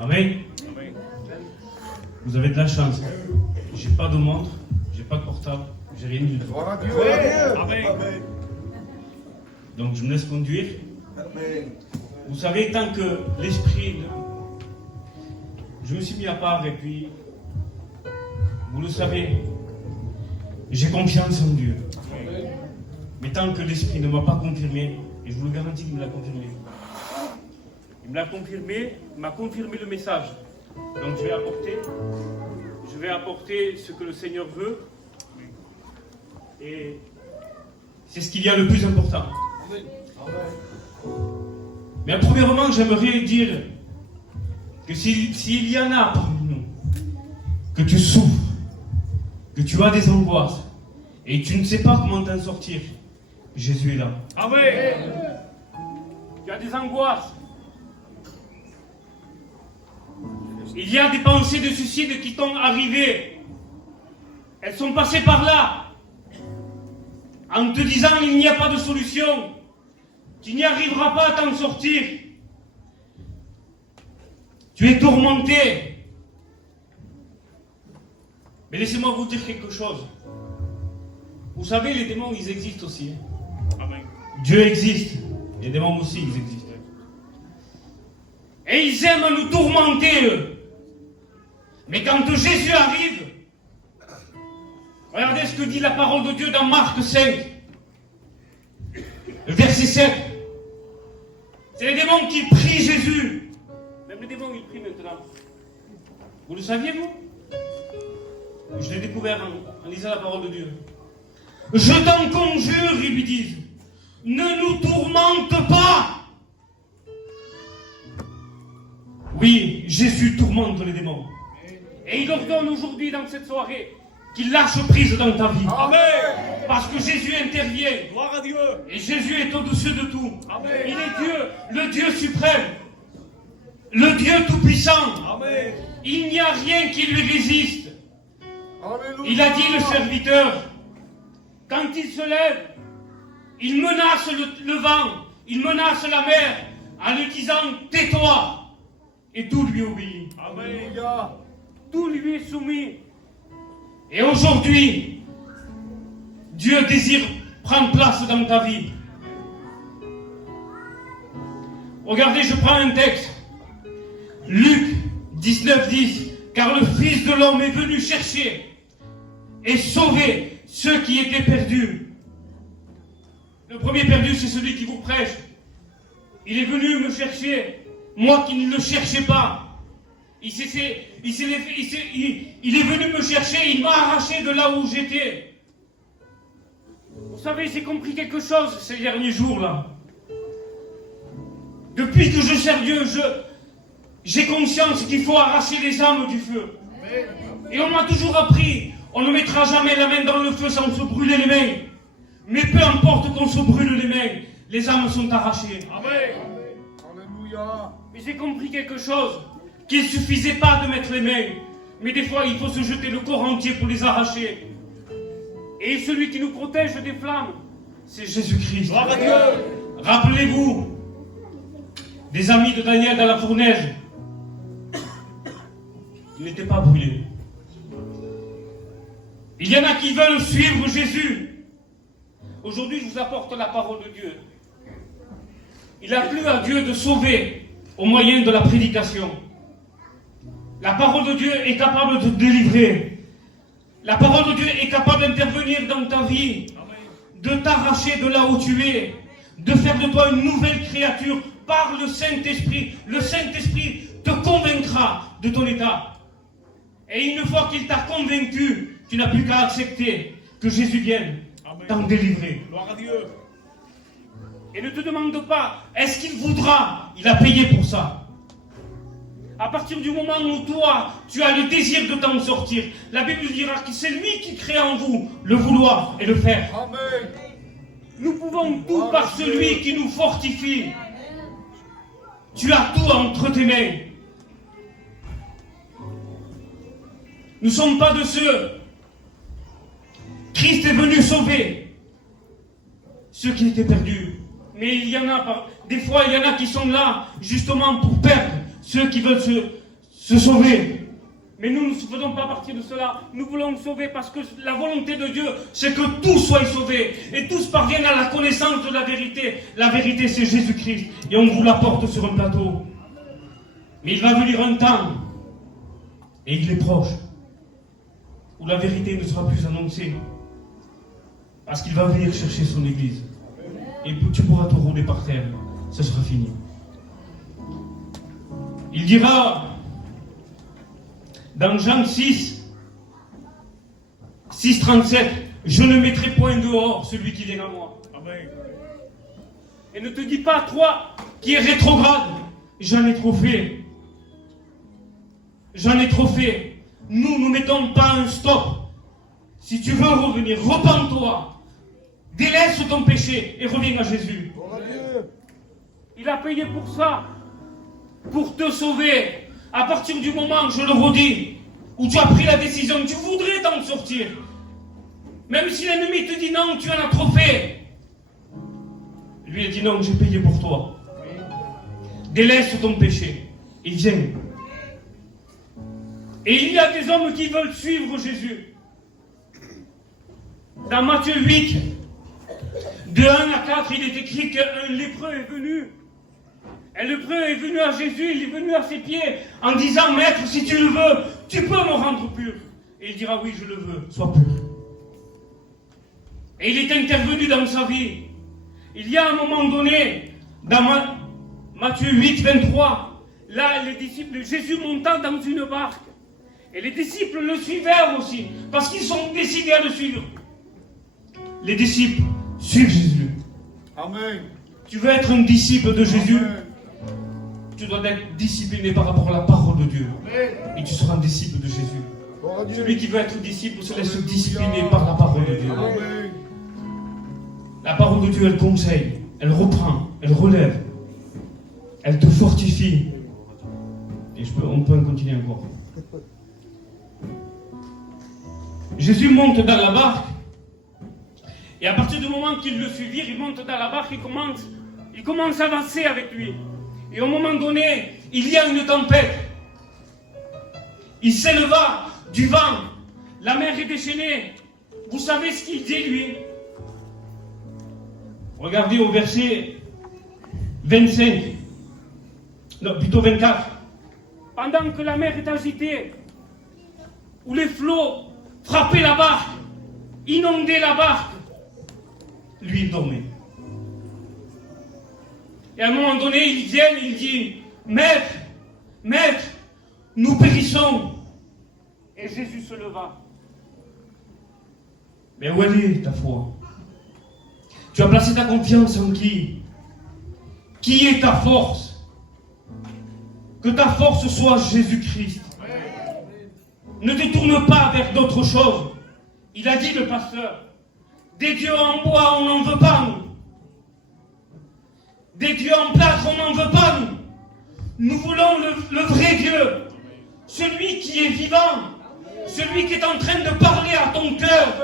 Amen. Vous avez de la chance. J'ai pas de montre, j'ai pas de portable, j'ai rien du tout. Amen. Donc je me laisse conduire. Amen. Vous savez, tant que l'esprit... Je me suis mis à part et puis... Vous le savez, j'ai confiance en Dieu. Mais tant que l'esprit ne m'a pas confirmé, et je vous le garantis qu'il me l'a confirmé. Il me l'a confirmé, il m'a confirmé le message. Donc je vais apporter ce que le Seigneur veut. Et c'est ce qu'il y a le plus important. Mais premièrement, j'aimerais dire que s'il y en a parmi nous, que tu souffres, que tu as des angoisses, et tu ne sais pas comment t'en sortir, Jésus est là. Amen. Tu as des angoisses. Il y a des pensées de suicide qui t'ont arrivé. Elles sont passées par là. En te disant il n'y a pas de solution. Tu n'y arriveras pas à t'en sortir. Tu es tourmenté. Mais laissez-moi vous dire quelque chose. Vous savez, les démons, ils existent aussi. Amen. Dieu existe. Les démons aussi, ils existent. Et ils aiment nous tourmenter, eux. Mais quand Jésus arrive, regardez ce que dit la parole de Dieu dans Marc 5, le verset 7. C'est les démons qui prient Jésus. Même les démons, ils prient maintenant. Vous le saviez, vous? Je l'ai découvert en lisant la parole de Dieu. Je t'en conjure, ils lui disent, ne nous tourmente pas. Oui, Jésus tourmente les démons. Et il ordonne aujourd'hui dans cette soirée qu'il lâche prise dans ta vie. Amen. Parce que Jésus intervient. Gloire à Dieu. Et Jésus est au-dessus de tout. Amen. Il est Dieu, le Dieu suprême. Le Dieu tout-puissant. Amen. Il n'y a rien qui lui résiste. Alléluia. Il a dit le serviteur, quand il se lève, il menace le vent, il menace la mer en lui disant tais-toi. Et tout lui obéit. Amen. Tout lui est soumis. Et aujourd'hui, Dieu désire prendre place dans ta vie. Regardez, je prends un texte. Luc 19:10. Car le Fils de l'homme est venu chercher et sauver ceux qui étaient perdus. Le premier perdu, c'est celui qui vous prêche. Il est venu me chercher, moi qui ne le cherchais pas. Il est venu me chercher, il m'a arraché de là où j'étais. Vous savez, j'ai compris quelque chose ces derniers jours-là. Depuis que je sers Dieu, j'ai conscience qu'il faut arracher les âmes du feu. Et on m'a toujours appris, on ne mettra jamais la main dans le feu sans se brûler les mains. Mais peu importe qu'on se brûle les mains, les âmes sont arrachées. Amen. Alléluia. Mais j'ai compris quelque chose, qu'il ne suffisait pas de mettre les mains, mais des fois il faut se jeter le corps entier pour les arracher. Et celui qui nous protège des flammes, c'est Jésus-Christ. Gloire à Dieu. Rappelez-vous des amis de Daniel dans la fournaise. Il n'était pas brûlé. Il y en a qui veulent suivre Jésus. Aujourd'hui, je vous apporte la parole de Dieu. Il a plu à Dieu de sauver au moyen de la prédication. La parole de Dieu est capable de délivrer. La parole de Dieu est capable d'intervenir dans ta vie, de t'arracher de là où tu es, de faire de toi une nouvelle créature par le Saint-Esprit. Le Saint-Esprit te convaincra de ton état. Et une fois qu'il t'a convaincu, tu n'as plus qu'à accepter que Jésus vienne t'en délivrer. Gloire à Dieu. Et ne te demande pas, est-ce qu'il voudra? Il a payé pour ça. À partir du moment où toi, tu as le désir de t'en sortir, la Bible dira que c'est lui qui crée en vous le vouloir et le faire. Amen. Nous pouvons tout par celui qui nous fortifie. Tu as tout entre tes mains. Nous ne sommes pas de ceux. Christ est venu sauver ceux qui étaient perdus. Mais il y en a, des fois, il y en a qui sont là justement pour perdre ceux qui veulent se sauver. Mais nous ne faisons pas partie de cela. Nous voulons sauver parce que la volonté de Dieu, c'est que tous soient sauvés. Et tous parviennent à la connaissance de la vérité. La vérité, c'est Jésus-Christ. Et on vous l'apporte sur un plateau. Mais il va venir un temps, et il est proche, où la vérité ne sera plus annoncée. Parce qu'il va venir chercher son église. Et tu pourras te rouler par terre. Ce sera fini. Il dira... Dans Jean 6:37, je ne mettrai point dehors celui qui vient à moi. Amen. Et ne te dis pas, toi, qui es rétrograde, j'en ai trop fait. J'en ai trop fait. Nous ne mettons pas un stop. Si tu veux revenir, repens-toi. Délaisse ton péché et reviens à Jésus. Il a payé pour ça. Pour te sauver. À partir du moment, je le redis, où tu as pris la décision, tu voudrais t'en sortir. Même si l'ennemi te dit non, tu en as trop fait. Lui, il dit non, j'ai payé pour toi. Délaisse ton péché et viens. Et il y a des hommes qui veulent suivre Jésus. Dans Matthieu 8, de 1 à 4, il est écrit qu'un lépreux est venu. Un lépreux est venu à Jésus, il est venu à ses pieds en disant, Maître, si tu le veux, tu peux me rendre pur. Et il dira, oui, je le veux, sois pur. Et il est intervenu dans sa vie. Il y a un moment donné, dans Matthieu 8, 23, là, les disciples, Jésus monta dans une barque. Et les disciples le suivaient aussi, parce qu'ils sont décidés à le suivre. Les disciples suivent Jésus. Amen. Tu veux être un disciple de Jésus? Amen. Tu dois être discipliné par rapport à la parole de Dieu. Amen. Et tu seras un disciple de Jésus. Gloire à Dieu. Celui qui veut être disciple se laisse discipliner par la parole de Dieu. Amen. La parole de Dieu, elle conseille, elle reprend, elle relève, elle te fortifie. Et on peut en continuer encore. Jésus monte dans la barque. Et à partir du moment qu'ils le suivirent, il monte dans la barque, il commence à avancer avec lui. Et au moment donné, il y a une tempête. Il s'éleva du vent. La mer est déchaînée. Vous savez ce qu'il dit, lui? Regardez au verset 25. Non, plutôt 24. Pendant que la mer est agitée, où les flots frappaient la barque, inondaient la barque, lui, il dormait. Et à un moment donné, il vient, il dit, Maître, Maître, nous périssons. Et Jésus se leva. Mais où est ta foi? Tu as placé ta confiance en qui? Qui est ta force? Que ta force soit Jésus-Christ. Ne te tourne pas vers d'autres choses. Il a dit, le pasteur, des dieux en bois, on n'en veut pas, nous. Des dieux en plâtre, on n'en veut pas, nous. Nous voulons le vrai Dieu. Celui qui est vivant. Celui qui est en train de parler à ton cœur.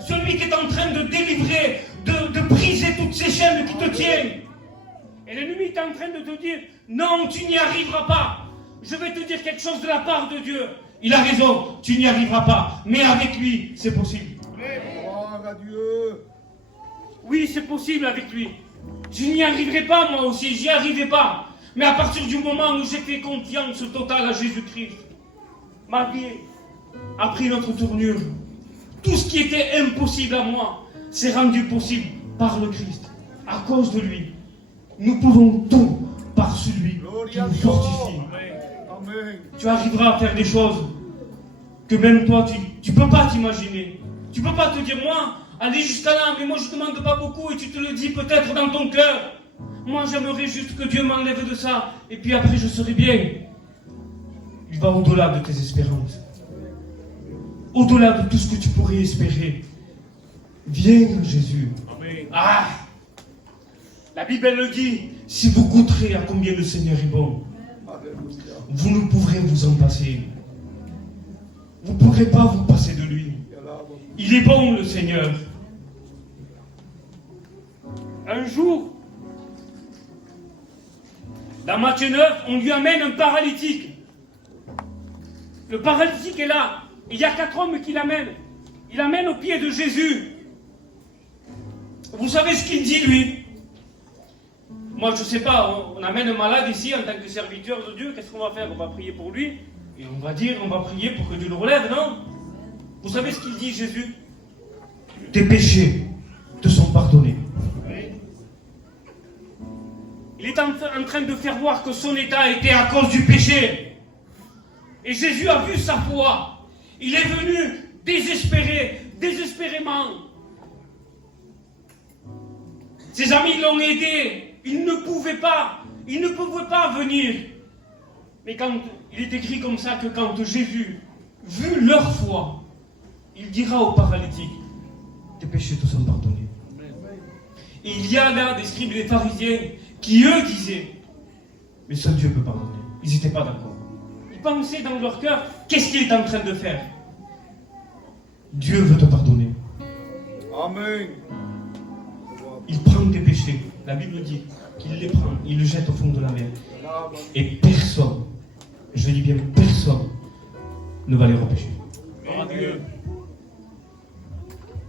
Celui qui est en train de délivrer, de briser toutes ces chaînes qui te tiennent. Et l'ennemi est en train de te dire, non, tu n'y arriveras pas. Je vais te dire quelque chose de la part de Dieu. Il a raison, tu n'y arriveras pas. Mais avec lui, c'est possible. Gloire à Dieu. Oui, c'est possible avec lui. Je n'y arriverai pas moi aussi, j'y arrivais pas. Mais à partir du moment où j'ai fait confiance totale à Jésus-Christ, ma vie a pris notre tournure. Tout ce qui était impossible à moi s'est rendu possible par le Christ. À cause de lui, nous pouvons tout par celui qui nous fortifie. Amen. Tu arriveras à faire des choses que même toi, tu ne peux pas t'imaginer. Tu ne peux pas te dire, moi, aller jusqu'à là, mais moi je ne demande pas beaucoup et tu te le dis peut-être dans ton cœur. Moi j'aimerais juste que Dieu m'enlève de ça et puis après je serai bien. Il va au-delà de tes espérances. Au-delà de tout ce que tu pourrais espérer. Viens Jésus. Amen. Ah! La Bible elle le dit, si vous goûterez à combien le Seigneur est bon, Alléluia. vous ne pourrez vous en passer. Vous ne pourrez pas vous passer de lui. Il est bon le Seigneur. Un jour, dans Matthieu 9, on lui amène un paralytique. Le paralytique est là. Il y a 4 hommes qui l'amènent. Il l'amène au pied de Jésus. Vous savez ce qu'il dit, lui? Moi, je ne sais pas, on amène un malade ici en tant que serviteur de Dieu. Qu'est-ce qu'on va faire? On va prier pour lui. Et on va prier pour que Dieu le relève, non? Vous savez ce qu'il dit, Jésus? Tes péchés te sont pardonnés. Il est en train de faire voir que son état était à cause du péché. Et Jésus a vu sa foi. Il est venu désespérément. Ses amis l'ont aidé. Il ne pouvait pas venir. Mais quand il est écrit comme ça que quand Jésus, vu leur foi, il dira aux paralytiques, tes péchés te sont pardonnés. Et il y a là des scribes et des pharisiens qui eux disaient, mais seul Dieu peut pardonner. Ils n'étaient pas d'accord. Ils pensaient dans leur cœur, qu'est-ce qu'il est en train de faire? Dieu veut te pardonner. Amen. Il prend tes péchés. La Bible dit qu'il les prend, il les jette au fond de la mer. Et personne, je dis bien personne, ne va les repêcher. Dieu.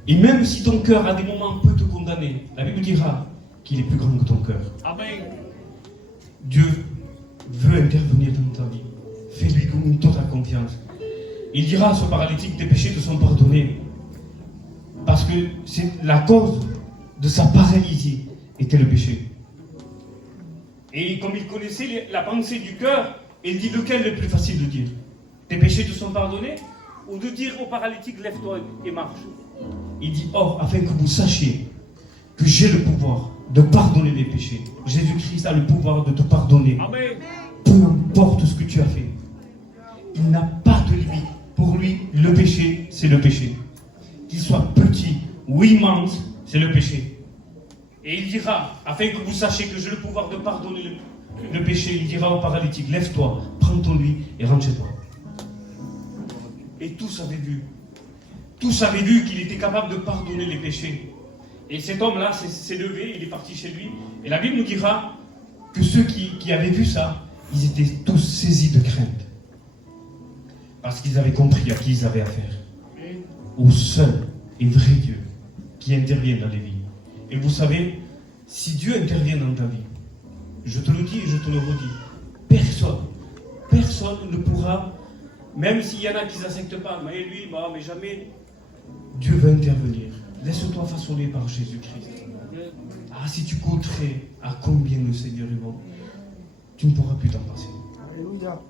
Et même si ton cœur à des moments peut te condamner, la Bible dira qu'il est plus grand que ton cœur. Amen. Dieu veut intervenir dans ta vie. Fais-lui une totale confiance. Il dira à ce paralytique, tes péchés te sont pardonnés. Parce que c'est la cause de sa paralysie était le péché. Et comme il connaissait la pensée du cœur, il dit lequel est le plus facile de dire? Tes péchés te sont pardonnés? Ou de dire au paralytique, lève-toi et marche? Il dit, or, afin que vous sachiez que j'ai le pouvoir de pardonner les péchés. Jésus-Christ a le pouvoir de te pardonner. Amen. Peu importe ce que tu as fait. Il n'a pas de limite. Pour lui, le péché, c'est le péché. Qu'il soit petit ou immense, c'est le péché. Et il dira, afin que vous sachiez que j'ai le pouvoir de pardonner le péché, il dira au paralytique, lève-toi, prends ton lit et rentre chez toi. Et tous avaient vu. Tous avaient vu qu'il était capable de pardonner les péchés. Et cet homme-là s'est levé, il est parti chez lui. Et la Bible nous dira que ceux qui avaient vu ça, ils étaient tous saisis de crainte. Parce qu'ils avaient compris à qui ils avaient affaire. Au seul et vrai Dieu qui intervient dans les vies. Et vous savez, si Dieu intervient dans ta vie, je te le dis et je te le redis, personne ne pourra, même s'il y en a qui n'acceptent pas, mais lui, mais jamais, Dieu va intervenir. Laisse-toi façonner par Jésus-Christ. Ah, si tu goûterais à combien le Seigneur est bon, tu ne pourras plus t'en passer. Alléluia.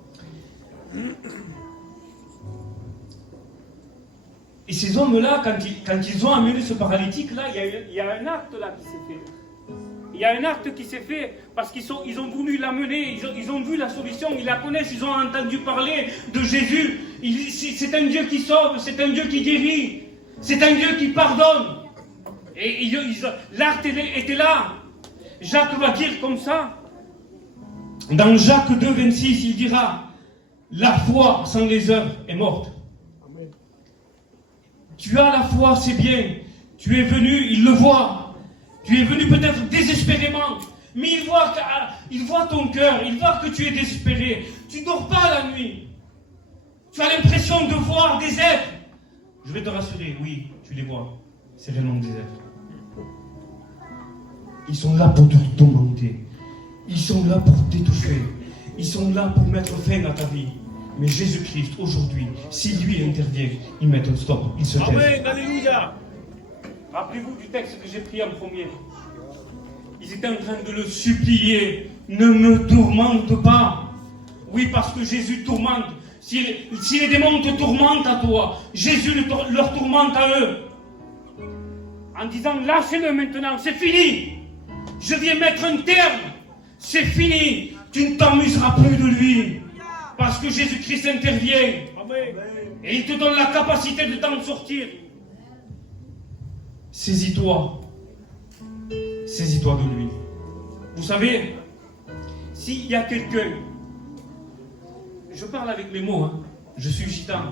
Et ces hommes-là, quand ils ont amené ce paralytique-là, il y a un acte là qui s'est fait. Il y a un acte qui s'est fait parce qu'ils ont voulu l'amener, ils ont vu la solution, ils la connaissent, ils ont entendu parler de Jésus. C'est un Dieu qui sauve, c'est un Dieu qui guérit, c'est un Dieu qui pardonne. Et l'acte était là. Jacques va dire comme ça. Dans Jacques 2, 26, il dira, la foi sans les œuvres est morte. Tu as la foi, c'est bien. Tu es venu, il le voit. Tu es venu peut-être désespérément. Mais il voit ton cœur. Il voit que tu es désespéré. Tu ne dors pas la nuit. Tu as l'impression de voir des êtres. Je vais te rassurer, oui, tu les vois. C'est réellement des êtres. Ils sont là pour te tourmenter. Ils sont là pour t'étouffer. Ils sont là pour mettre fin à ta vie. Mais Jésus-Christ, aujourd'hui, si lui intervient, il met un stop, il se taise. Amen. Alléluia. Rappelez-vous du texte que j'ai pris en premier. Ils étaient en train de le supplier. Ne me tourmente pas. Oui, parce que Jésus tourmente. Si les démons te tourmentent à toi, Jésus leur tourmente à eux. En disant, lâchez-le maintenant, c'est fini. Je viens mettre un terme. C'est fini. Tu ne t'amuseras plus de lui. Parce que Jésus-Christ intervient. Amen. Et il te donne la capacité de t'en sortir. Saisis-toi. Saisis-toi de lui. Vous savez, s'il y a quelqu'un, je parle avec mes mots, hein, je suis gitan,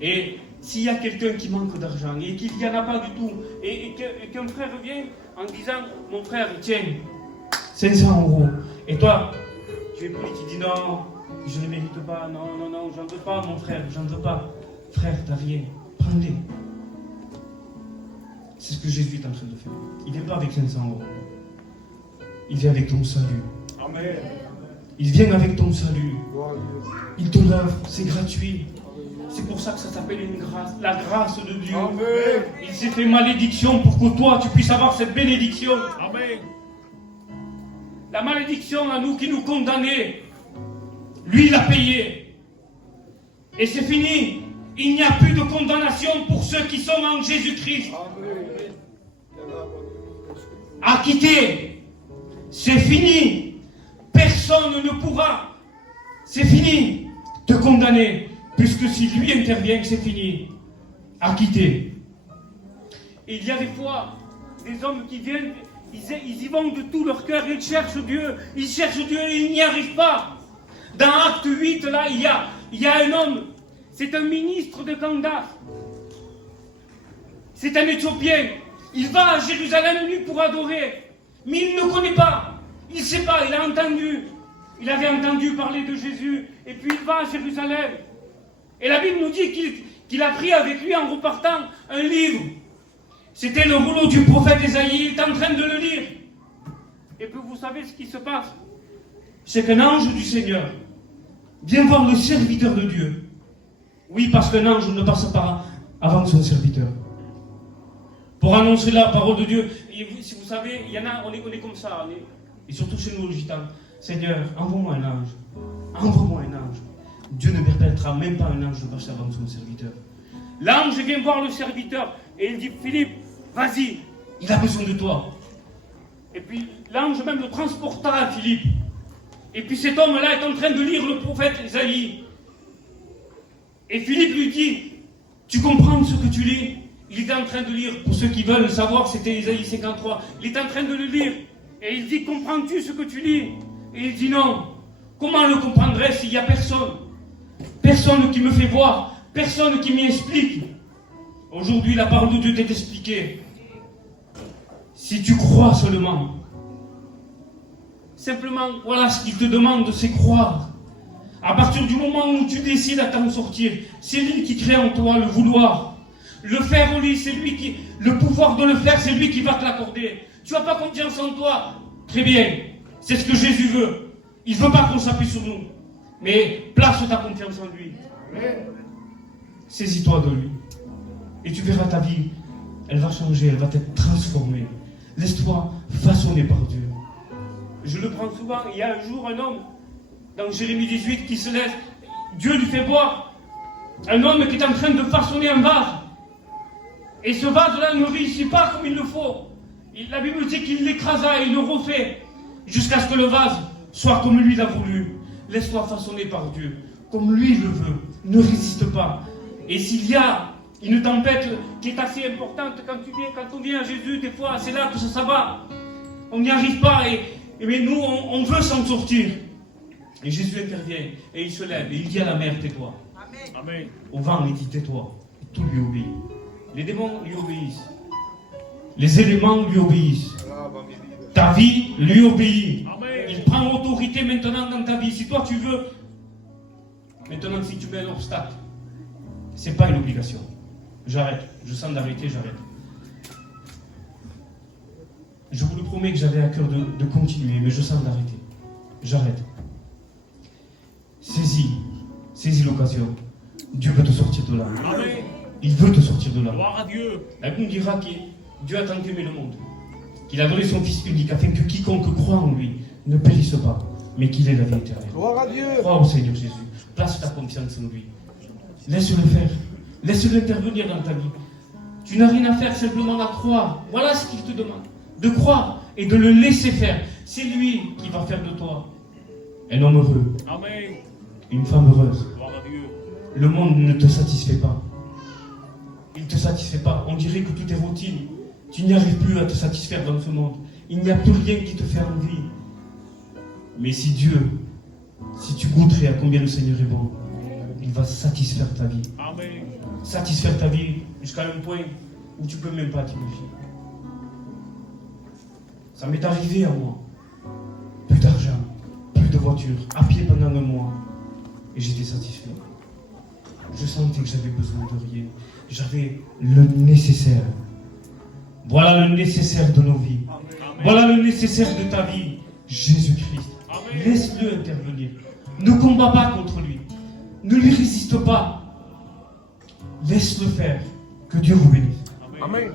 et s'il y a quelqu'un qui manque d'argent et qu'il n'y en a pas du tout, et qu'un frère vient en disant, mon frère, tiens, 500 €, et toi, tu es poli, tu dis non, Je ne mérite pas. Non, non, non, j'en veux pas, mon frère, j'en veux pas. Frère, t'as rien. Prends-les. C'est ce que Jésus est en train de faire. Il ne vient pas avec 500 euros. Il vient avec ton salut. Amen. Il vient avec ton salut. Gloire à Dieu. Il te l'offre, c'est gratuit. C'est pour ça que ça s'appelle une grâce, la grâce de Dieu. Amen. Il s'est fait malédiction pour que toi, tu puisses avoir cette bénédiction. Amen. La malédiction à nous qui nous condamnait, lui, il a payé. Et c'est fini. Il n'y a plus de condamnation pour ceux qui sont en Jésus-Christ. Amen. Acquitté. C'est fini. Personne ne pourra, c'est fini, te condamner. Puisque si lui intervient, c'est fini. Acquitté. Et il y a des fois des hommes qui viennent, ils y vont de tout leur cœur, ils cherchent Dieu et ils n'y arrivent pas. Dans Acte 8, là, il y a un homme, c'est un ministre de Candace. C'est un Éthiopien. Il va à Jérusalem, lui, pour adorer. Mais il ne connaît pas. Il ne sait pas, il a entendu. Il avait entendu parler de Jésus. Et puis il va à Jérusalem. Et la Bible nous dit qu'il a pris avec lui, en repartant, un livre. C'était le rouleau du prophète Ésaïe. Il est en train de le lire. Et puis vous savez ce qui se passe? C'est qu'un ange du Seigneur vient voir le serviteur de Dieu. Oui, parce qu'un ange ne passe pas avant son serviteur. Pour annoncer la parole de Dieu. Et si vous savez, il y en a, on est comme ça. Et surtout chez nous, le gitan. Seigneur, envoie-moi un ange. Envoie-moi un ange. Dieu ne permettra même pas un ange de passer avant son serviteur. L'ange vient voir le serviteur et il dit, Philippe, vas-y, il a besoin de toi. Et puis l'ange même le transporta à Philippe. Et puis cet homme-là est en train de lire le prophète Ésaïe. Et Philippe lui dit, tu comprends ce que tu lis? Il était en train de lire, pour ceux qui veulent savoir, c'était Ésaïe 53. Il est en train de le lire. Et il dit, comprends-tu ce que tu lis? Et il dit, non. Comment le comprendrais s'il n'y a personne? Personne qui me fait voir, personne qui m'explique. Aujourd'hui, la parole de Dieu t'est expliquée. Si tu crois seulement, simplement, voilà ce qu'il te demande, c'est croire. À partir du moment où tu décides à t'en sortir, c'est lui qui crée en toi le vouloir. Le faire au lit, c'est lui qui... Le pouvoir de le faire, c'est lui qui va te l'accorder. Tu n'as pas confiance en toi? Très bien. C'est ce que Jésus veut. Il ne veut pas qu'on s'appuie sur nous. Mais place ta confiance en lui. Saisis-toi de lui. Et tu verras ta vie. Elle va changer, elle va être transformée. Laisse-toi façonner par Dieu. Je le prends souvent. Il y a un jour un homme, dans Jérémie 18, qui se laisse... Dieu lui fait voir un homme qui est en train de façonner un vase. Et ce vase-là ne réussit pas comme il le faut. La Bible dit qu'il l'écrasa et il le refait jusqu'à ce que le vase soit comme lui l'a voulu. Laisse-toi façonner par Dieu, comme lui le veut. Ne résiste pas. Et s'il y a une tempête qui est assez importante, quand on vient à Jésus, des fois, c'est là que ça va. On n'y arrive pas, mais nous, on veut s'en sortir. Et Jésus intervient, et il se lève, et il dit à la mer, tais-toi. Amen. Au vent, il dit, tais-toi. Et tout lui obéit. Les démons lui obéissent. Les éléments lui obéissent. Ta vie lui obéit. Amen. Il prend autorité maintenant dans ta vie. Si toi tu veux, maintenant si tu mets un obstacle, c'est pas une obligation. J'arrête. Je sens d'arrêter, j'arrête. Je vous le promets que j'avais à cœur de continuer, mais je sens d'arrêter. J'arrête. Saisis l'occasion. Dieu veut te sortir de là. Amen. Il veut te sortir de là. Gloire à Dieu. La Bible dira que Dieu a tant aimé le monde, qu'il a donné son Fils unique, afin que quiconque croit en lui ne périsse pas, mais qu'il ait la vie éternelle. Gloire à Dieu. Crois au Seigneur Jésus. Place ta confiance en lui. Laisse-le faire. Laisse-le intervenir dans ta vie. Tu n'as rien à faire, simplement à croire. Voilà ce qu'il te demande. De croire et de le laisser faire. C'est lui qui va faire de toi un homme heureux. Amen. Une femme heureuse. Gloire à Dieu. Le monde ne te satisfait pas. Il ne te satisfait pas. On dirait que tout est routine. Tu n'y arrives plus à te satisfaire dans ce monde. Il n'y a plus rien qui te fait envie. Mais si tu goûterais à combien le Seigneur est bon, il va satisfaire ta vie. Amen. Satisfaire ta vie jusqu'à un point où tu ne peux même pas t'imaginer. Ça m'est arrivé à moi. Plus d'argent, plus de voiture, à pied pendant un mois. et j'étais satisfait. Je sentais que j'avais besoin de rien. J'avais le nécessaire. Voilà le nécessaire de nos vies. Voilà le nécessaire de ta vie. Jésus-Christ. Laisse-le intervenir. Ne combat pas contre lui. Ne lui résiste pas. Laisse-le faire. Que Dieu vous bénisse. Amen.